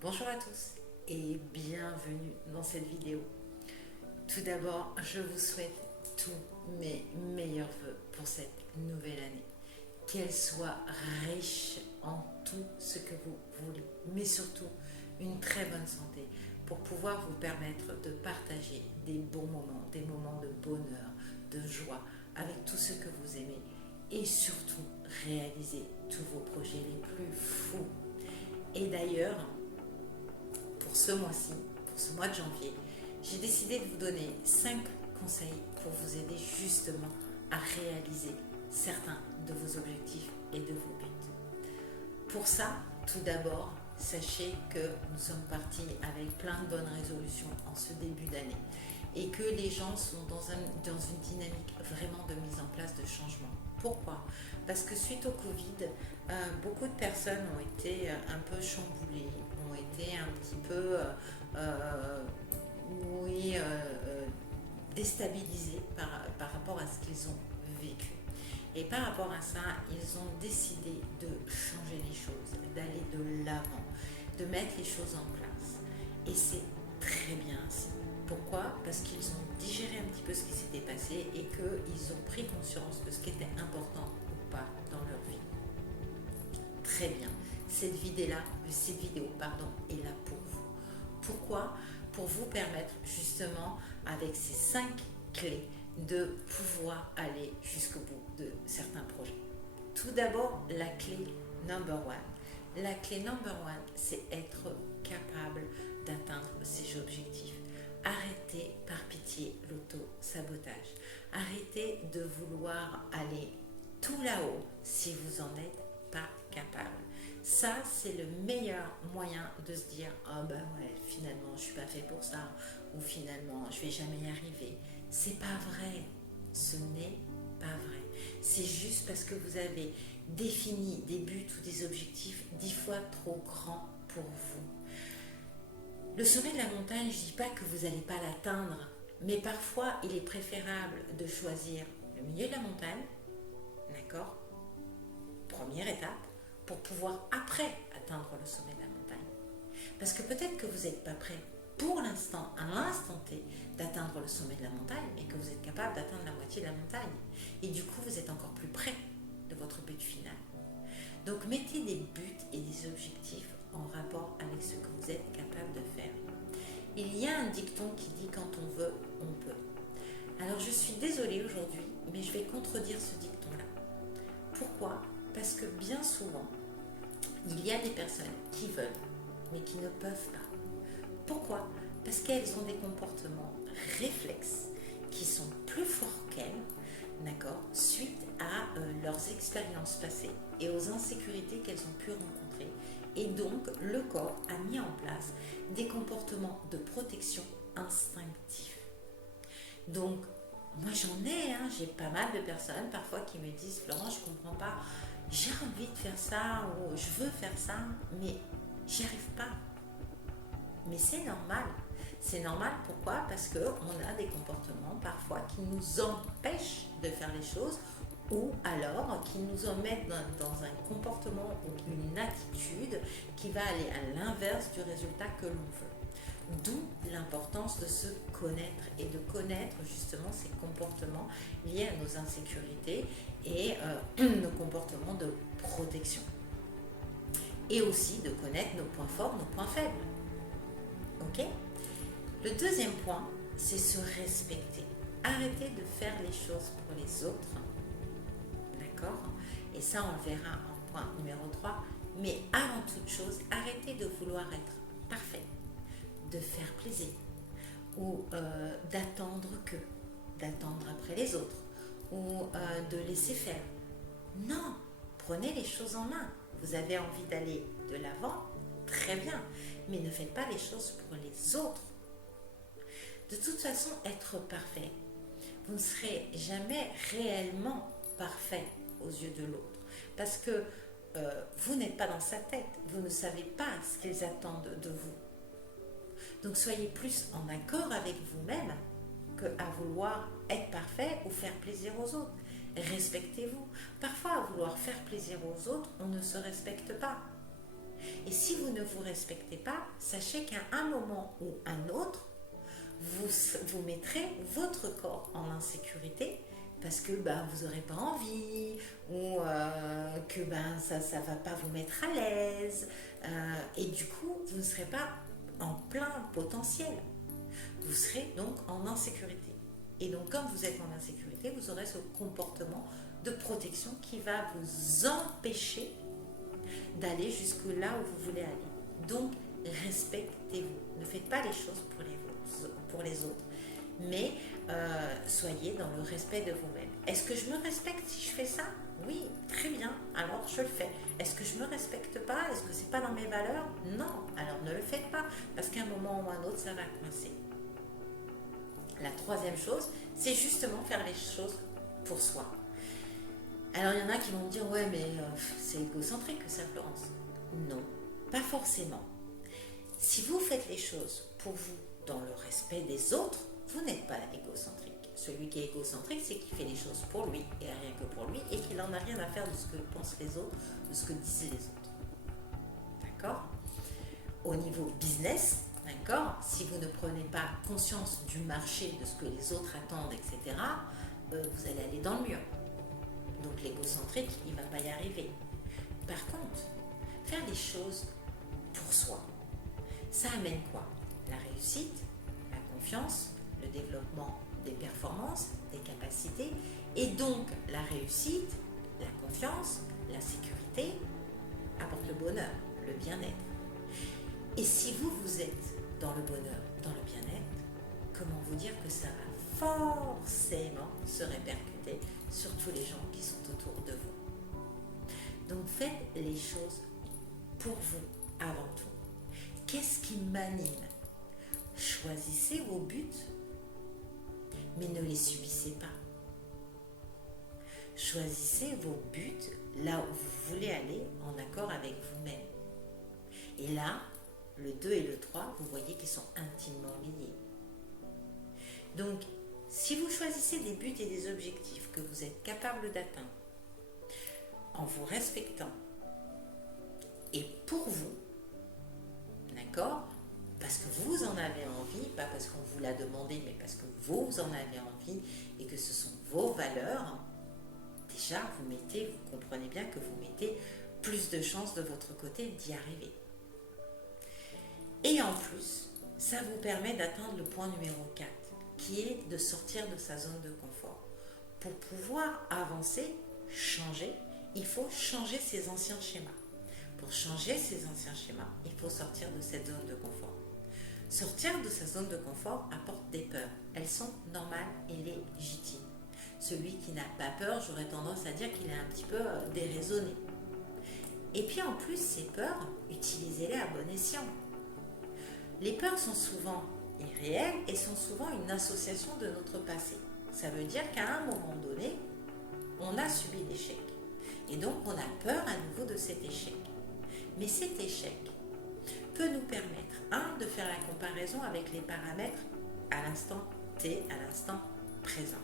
Bonjour à tous et bienvenue dans cette vidéo. Tout d'abord, je vous souhaite tous mes meilleurs voeux pour cette nouvelle année. Qu'elle soit riche en tout ce que vous voulez, mais surtout une très bonne santé pour pouvoir vous permettre de partager des bons moments, des moments de bonheur, de joie avec tout ce que vous aimez et surtout réaliser tous vos projets les plus fous. Et d'ailleurs, pour ce mois-ci, pour ce mois de janvier, j'ai décidé de vous donner 5 conseils pour vous aider justement à réaliser certains de vos objectifs et de vos buts. Pour ça, tout d'abord, sachez que nous sommes partis avec plein de bonnes résolutions en ce début d'année et que les gens sont dans une dynamique vraiment de mise en place de changement. Pourquoi? Parce que suite au Covid, beaucoup de personnes ont été un peu chamboulées, ont été un petit peu oui, déstabilisées par rapport à ce qu'ils ont vécu. Et par rapport à ça, ils ont décidé de changer les choses, d'aller de l'avant, de mettre les choses en place. Et c'est très bien ainsi. Pourquoi? Parce qu'ils ont digéré un petit peu ce qui s'était passé et qu'ils ont pris conscience de ce qui était important ou pas dans leur vie. Très bien. Cette vidéo est là pour vous. Pourquoi? Pour vous permettre justement, avec ces 5 clés, de pouvoir aller jusqu'au bout de certains projets. Tout d'abord, la clé number one. La clé number one, c'est être capable d'atteindre ses objectifs. Arrêtez par pitié l'auto-sabotage. Arrêtez de vouloir aller tout là-haut si vous n'en êtes pas capable. Ça, c'est le meilleur moyen de se dire ah ben ouais, finalement je suis pas fait pour ça, ou finalement je vais jamais y arriver. C'est pas vrai. Ce n'est pas vrai. C'est juste parce que vous avez défini des buts ou des objectifs 10 fois trop grands pour vous. Le sommet de la montagne, je ne dis pas que vous n'allez pas l'atteindre, mais parfois il est préférable de choisir le milieu de la montagne, d'accord? Première étape, pour pouvoir après atteindre le sommet de la montagne. Parce que peut-être que vous n'êtes pas prêt pour l'instant, à l'instant T, d'atteindre le sommet de la montagne, mais que vous êtes capable d'atteindre la moitié de la montagne. Et du coup, vous êtes encore plus près de votre but final. Donc, mettez des buts et des objectifs en rapport avec ce que vous êtes capable de faire. Il y a un dicton qui dit quand on veut, on peut. Alors, je suis désolée aujourd'hui, mais je vais contredire ce dicton-là. Pourquoi? Parce que bien souvent, il y a des personnes qui veulent, mais qui ne peuvent pas. Pourquoi? Parce qu'elles ont des comportements réflexes qui sont plus forts qu'elles, d'accord, suite à leurs expériences passées et aux insécurités qu'elles ont pu rencontrer. Et donc, le corps a mis en place des comportements de protection instinctifs. Donc, moi j'en ai, j'ai pas mal de personnes parfois qui me disent Florence, je comprends pas, j'ai envie de faire ça ou je veux faire ça, mais j'y arrive pas. Mais c'est normal. C'est normal, pourquoi? Parce qu'on a des comportements parfois qui nous empêchent de faire les choses ou alors qui nous en mettent dans un comportement ou une attitude qui va aller à l'inverse du résultat que l'on veut. D'où l'importance de se connaître et de connaître justement ces comportements liés à nos insécurités et nos comportements de protection. Et aussi de connaître nos points forts, nos points faibles. Ok? Le deuxième point, c'est se respecter. Arrêtez de faire les choses pour les autres. D'accord? Et ça, on le verra en point numéro 3. Mais avant toute chose, arrêtez de vouloir être parfait, de faire plaisir ou d'attendre après les autres ou de laisser faire. Non, prenez les choses en main. Vous avez envie d'aller de l'avant, très bien, mais ne faites pas les choses pour les autres. De toute façon, être parfait, vous ne serez jamais réellement parfait aux yeux de l'autre, parce que vous n'êtes pas dans sa tête, vous ne savez pas ce qu'ils attendent de vous. Donc soyez plus en accord avec vous-même qu'à vouloir être parfait ou faire plaisir aux autres. Respectez-vous. Parfois, à vouloir faire plaisir aux autres, on ne se respecte pas. Et si vous ne vous respectez pas, sachez qu'à un moment ou un autre, vous mettrez votre corps en insécurité parce que vous n'aurez pas envie ou que ça ne va pas vous mettre à l'aise et du coup, vous ne serez pas en plein potentiel. Vous serez donc en insécurité. Et donc, comme vous êtes en insécurité, vous aurez ce comportement de protection qui va vous empêcher d'aller jusque là où vous voulez aller. Donc, respectez-vous. Ne faites pas les choses pour les autres, mais soyez dans le respect de vous-même. Est-ce que je me respecte si je fais ça? Oui, très bien, alors je le fais. Est-ce que je ne me respecte pas? Est-ce que c'est pas dans mes valeurs? Non, alors ne le faites pas, parce qu'à un moment ou un autre, ça va coincer. La troisième chose, c'est justement faire les choses pour soi. Alors il y en a qui vont me dire, ouais mais c'est égocentrique ça, Florence. Non, pas forcément. Si vous faites les choses pour vous, dans le respect des autres, vous n'êtes pas égocentrique. Celui qui est égocentrique, c'est qu'il fait les choses pour lui et rien que pour lui et qu'il n'en a rien à faire de ce que pensent les autres, de ce que disent les autres. D'accord? Au niveau business, d'accord, si vous ne prenez pas conscience du marché, de ce que les autres attendent, etc., vous allez aller dans le mur. Donc l'égocentrique, il ne va pas y arriver. Par contre, faire des choses pour soi, ça amène quoi? La réussite, la confiance, le développement des performances, des capacités, et donc la réussite, la confiance, la sécurité apporte le bonheur, le bien-être. Et si vous êtes dans le bonheur, dans le bien-être, comment vous dire que ça va forcément se répercuter sur tous les gens qui sont autour de vous. Donc faites les choses pour vous avant tout. Qu'est-ce qui m'anime? Choisissez vos buts, mais ne les subissez pas. Choisissez vos buts là où vous voulez aller en accord avec vous-même. Et là, le 2 et le 3, vous voyez qu'ils sont intimement liés. Donc, si vous choisissez des buts et des objectifs que vous êtes capable d'atteindre en vous respectant et pour vous, d'accord, parce que vous en avez envie, pas parce qu'on vous l'a demandé, mais parce que vous en avez envie et que ce sont vos valeurs, déjà vous comprenez bien que vous mettez plus de chances de votre côté d'y arriver. Et en plus, ça vous permet d'atteindre le point numéro 4, qui est de sortir de sa zone de confort. Pour pouvoir avancer, changer, il faut changer ses anciens schémas. Pour changer ses anciens schémas, il faut sortir de cette zone de confort. Sortir de sa zone de confort apporte des peurs. Elles sont normales et légitimes. Celui qui n'a pas peur, j'aurais tendance à dire qu'il est un petit peu déraisonné. Et puis en plus, ces peurs, utilisez-les à bon escient. Les peurs sont souvent irréelles et sont souvent une association de notre passé. Ça veut dire qu'à un moment donné, on a subi l'échec. Et donc, on a peur à nouveau de cet échec. Mais cet échec peut nous permettre, de faire la comparaison avec les paramètres à l'instant T, à l'instant présent.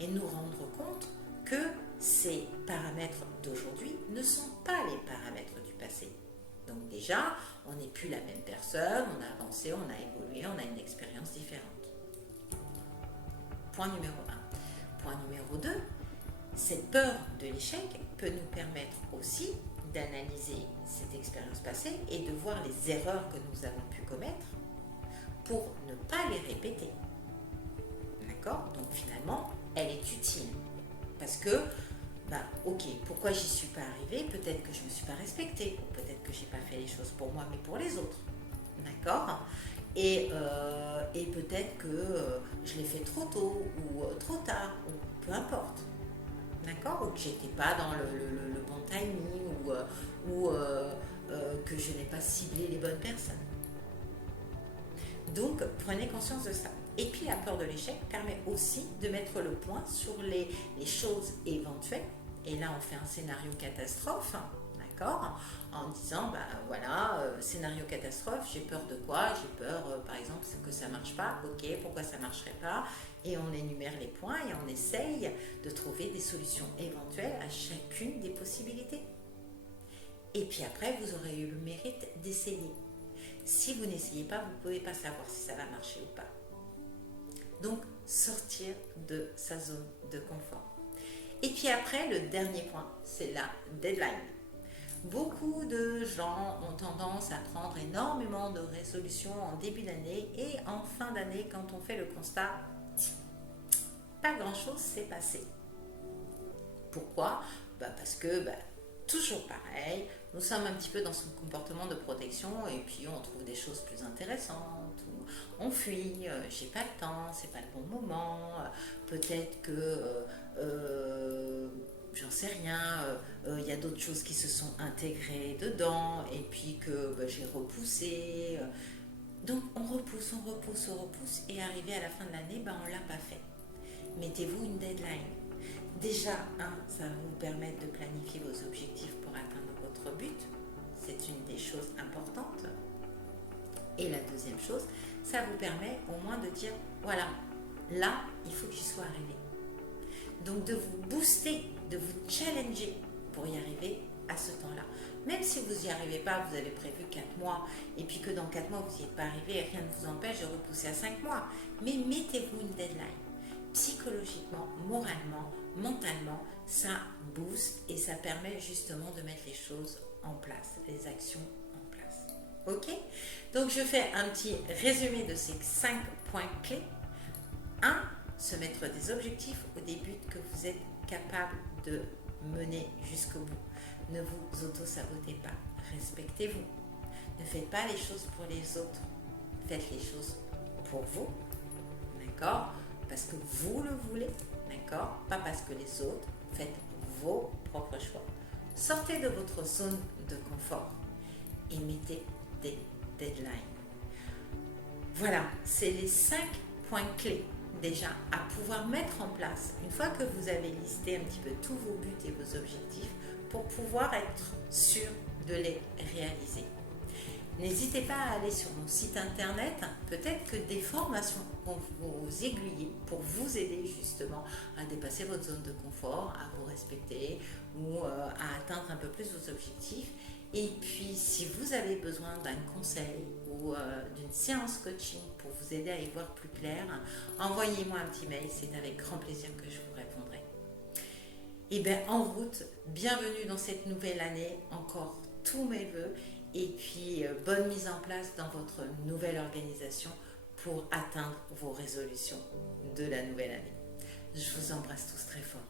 Et nous rendre compte que ces paramètres d'aujourd'hui ne sont pas les paramètres du passé. Donc déjà, on n'est plus la même personne, on a avancé, on a évolué, on a une expérience différente. Point numéro 1. Point numéro 2, cette peur de l'échec peut nous permettre aussi d'analyser cette expérience passée et de voir les erreurs que nous avons pu commettre pour ne pas les répéter. D'accord? Donc finalement, elle est utile. Parce que ok, pourquoi j'y suis pas arrivée? Peut-être que je me suis pas respectée, ou peut-être que j'ai pas fait les choses pour moi, mais pour les autres. D'accord? Et peut-être que je l'ai fait trop tôt, ou trop tard, ou peu importe. D'accord? Ou que j'étais pas dans le bon timing, ou que je n'ai pas ciblé les bonnes personnes. Donc, prenez conscience de ça. Et puis, la peur de l'échec permet aussi de mettre le point sur les choses éventuelles. Et là, on fait un scénario catastrophe, d'accord? En disant, scénario catastrophe, j'ai peur de quoi? J'ai peur, par exemple, que ça ne marche pas. Ok, pourquoi ça ne marcherait pas? Et on énumère les points et on essaye de trouver des solutions éventuelles à chacune des possibilités. Et puis après, vous aurez eu le mérite d'essayer. Si vous n'essayez pas, vous ne pouvez pas savoir si ça va marcher ou pas. Donc, sortir de sa zone de confort. Et puis après, le dernier point, c'est la deadline. Beaucoup de gens ont tendance à prendre énormément de résolutions en début d'année et en fin d'année, quand on fait le constat, pas grand-chose s'est passé. Pourquoi? Parce que, toujours pareil, nous sommes un petit peu dans ce comportement de protection et puis on trouve des choses plus intéressantes, ou on fuit, j'ai pas le temps, c'est pas le bon moment, peut-être que, j'en sais rien, il y a d'autres choses qui se sont intégrées dedans et puis que j'ai repoussé. Donc on repousse, on repousse, on repousse et arrivé à la fin de l'année, on ne l'a pas fait. Mettez-vous une deadline. Déjà, ça va vous permettre de planifier vos objectifs pour atteindre votre but. C'est une des choses importantes. Et la deuxième chose, ça vous permet au moins de dire, voilà, là, il faut que j'y sois arrivé. Donc de vous booster, de vous challenger pour y arriver à ce temps-là. Même si vous n'y arrivez pas, vous avez prévu 4 mois, et puis que dans 4 mois, vous n'y êtes pas arrivé, rien ne vous empêche de repousser à 5 mois. Mais mettez-vous une deadline. Psychologiquement, moralement, mentalement, ça booste et ça permet justement de mettre les choses en place, les actions en place. Ok? Donc je fais un petit résumé de ces 5 points clés. 1. Se mettre des objectifs au début que vous êtes capable de mener jusqu'au bout. Ne vous auto-sabotez pas. Respectez-vous. Ne faites pas les choses pour les autres. Faites les choses pour vous. D'accord? Parce que vous le voulez. D'accord? Pas parce que les autres. Faites vos propres choix. Sortez de votre zone de confort et mettez des deadlines. Voilà, c'est les 5 points clés déjà à pouvoir mettre en place une fois que vous avez listé un petit peu tous vos buts et vos objectifs pour pouvoir être sûr de les réaliser. N'hésitez pas à aller sur mon site internet, peut-être que des formations vont vous aiguiller pour vous aider justement à dépasser votre zone de confort, à vous respecter ou à atteindre un peu plus vos objectifs. Et puis si vous avez besoin d'un conseil ou d'une séance coaching pour vous aider à y voir plus clair, envoyez-moi un petit mail, c'est avec grand plaisir que je vous répondrai. Et bien en route, bienvenue dans cette nouvelle année, encore tous mes vœux. Et puis, bonne mise en place dans votre nouvelle organisation pour atteindre vos résolutions de la nouvelle année. Je vous embrasse tous très fort.